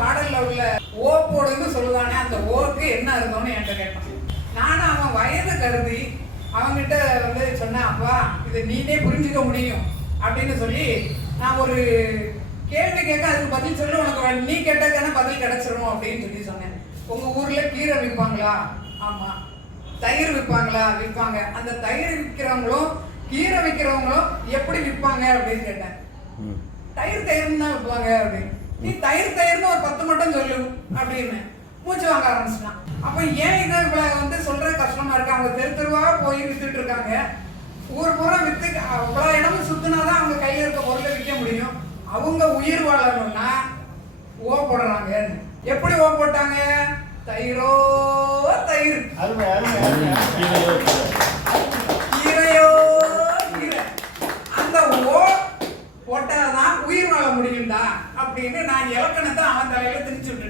பாடல்ல உள்ள ஓ போடுன்னு சொல்லுவானே, அந்த ஓக்கு என்ன அர்த்தம்னு என்கிட்ட கேட்டான். நானும் அவன் வயது கருதி அவன்கிட்ட வந்து சொன்னேன், அப்பா இதை நீனே புரிஞ்சுக்க முடியும் அப்படின்னு சொல்லி நான் ஒரு கேள்வி கேட்க அதுக்கு பதில் சொல்லி உனக்கு நீ கேட்டதுக்கான பதில் கிடைச்சிரும் அப்படின்னு சொல்லி சொன்னேன். உங்க ஊர்ல கீரை விற்பாங்களா? ஆமா. தயிர் விற்பாங்களா? விற்பாங்க. அந்த தயிர் விற்கிறவங்களும் கீரை விற்கிறவங்களும் எப்படி விற்பாங்க அப்படின்னு கேட்டேன். தயிர் தயிர்னு தான் விற்பாங்க அப்படின்னு. நீ தயிர் தயிர்னு ஒரு 10 மட்டும் சொல்லு அப்படின்னு மூச்சு வாங்க ஆரம்பிச்சிட்டான். அப்ப ஏன் இதை இவ்வளவு வந்து சொல்ற கஷ்டமா இருக்கு? அவங்க தெரு தெருவா போய் வித்துட்டு இருக்காங்க. ஊர் பூரா வித்து அவ்வளவு இடமும் சுத்தினாதான் அவங்க கையில இருக்க பொருளை விற்க முடியும். அவங்க உயிர் வாழணும்னா ஓ போடுறாங்க. எப்படி ஓ போட்டாங்க? தயிரோ தயிர், கீரையோ கீரை. அந்த ஓ போட்டாதான் உயிர் வாழ முடியும்டா அப்படின்னு நான் இலக்கணத்தை அவன் தலையில திணிச்சு விட்டுட்டேன்.